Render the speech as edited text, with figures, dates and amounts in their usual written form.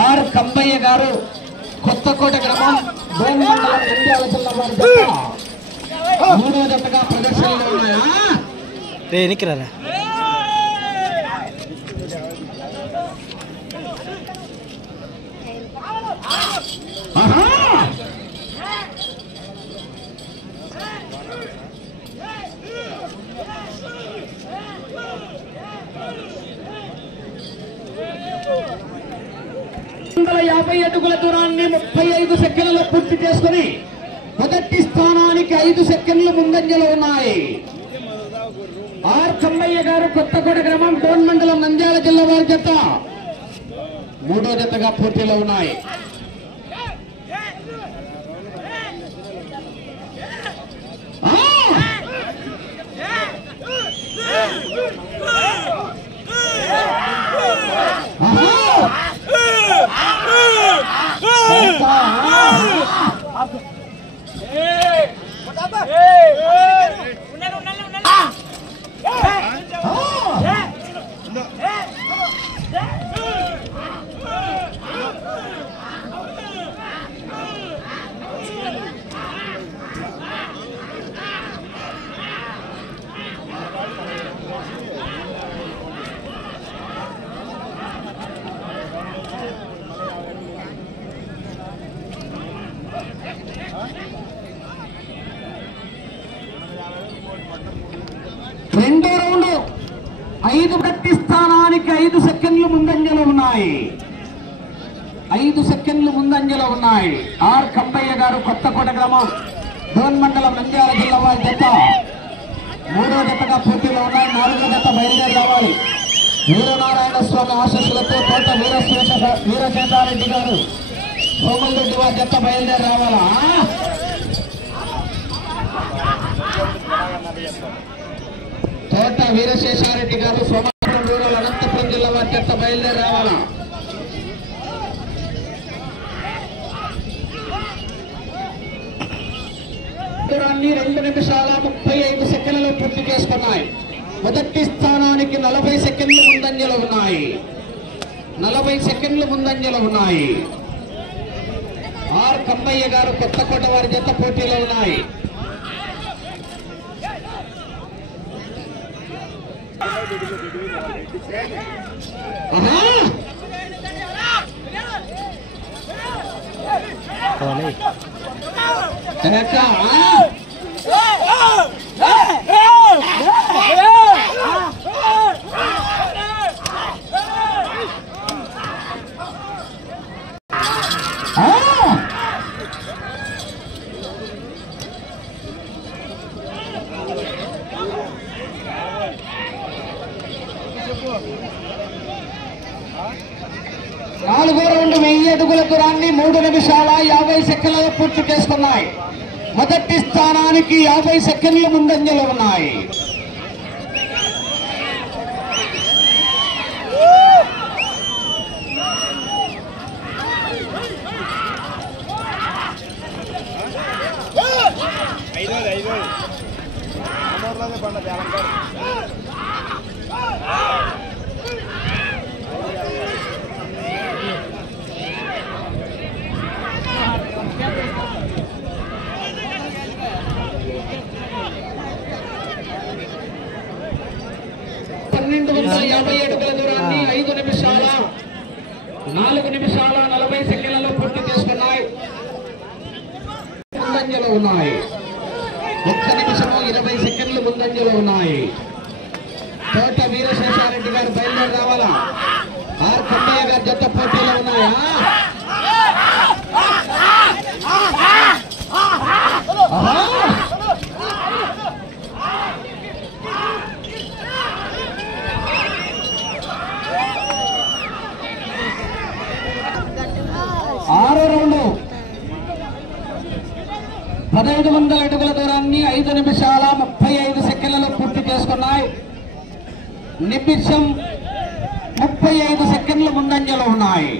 Are Kambaiah గారు కొత్తకోట గ్రామం మండలం నంద్యాల జిల్లా వారి జత మూడో జతగా ప్రదర్శనలో ఉన్నాయా ఎన్నికరారా అడుగుల దూరాన్ని 35 సెకండ్లలో పూర్తి చేసుకుని మొదటి స్థానానికి 5 సెకండ్లు ముందంజలో ఉన్నాయి. ఆర్ కమ్మయ్య గారు కొత్తకోట గ్రామం డోన్ మండలం నంద్యాల జిల్లా వారి జత మూడో జతగా పోటీలో ఉన్నాయి. రెండో రౌండ్ 5 గట్టి స్థానానికి 5 సెకండ్లు ముందంజలో ఉన్నాయి. 5 సెకండ్లు ముందంజలో ఉన్నాయి. ఆర్ కంబయ్య గారు కొత్తకోట గ్రామం డోన్ మండలం నంద్యాల జిల్లా వారి జత మూడో జతగా పోటీలో ఉన్నాయి. 4వ జత బయలుదేరి రావాలి. వీరనారాయణ స్వామి ఆశీస్సులతో తోట వీరశేషారెడ్డి గారు సోమల్ రెడ్డి వారి జత బయలుదేరి రావాలా? తోట వీరశేషారెడ్డి గారు సోమాపురం రూరల్ అనంతపురం జిల్లా వారి జత బయలుదేరి రావాలా? దూరాన్ని 2 నిమిషాల 35 సెకండ్లలో పూర్తి చేసుకున్నాయి. మొదటి స్థానానికి 40 సెకండ్లు ముందంజలో ఉన్నాయి. 40 సెకండ్లు ముందంజలో ఉన్నాయి. ఆర్ కంబయ్య గారు కొత్తకోట వారి జత పోటీలో ఉన్నాయి. నాలుగో రౌండ్ 1000 అడుగుల దూరాన్ని 3 నిమిషాల 50 సెకండ్లలో పూర్తి చేసుకున్నాయి. మొదటి స్థానానికి 50 సెకండ్లు ముందంజలో ఉన్నాయి. అడుగుల దూరాన్ని 5 నిమిషాల 4 నిమిషాల 40 సెకండ్లలో పూర్తి చేసుకున్నాయి. ముందంజలో ఉన్నాయి. 1 నిమిషము 20 సెకండ్లు ముందంజలో ఉన్నాయి. తోట వీరశేషారెడ్డి గారు బయలుదేరి రావాలా? ఆర్ కంబయ్య గారు జత పోటీలో ఉన్నాయా? 1500 అడుగుల దూరాన్ని 5 నిమిషాల 35 సెకండ్లలో పూర్తి చేసుకున్నాయి. నిమిషం 35 సెకండ్లు ముందంజలో ఉన్నాయి.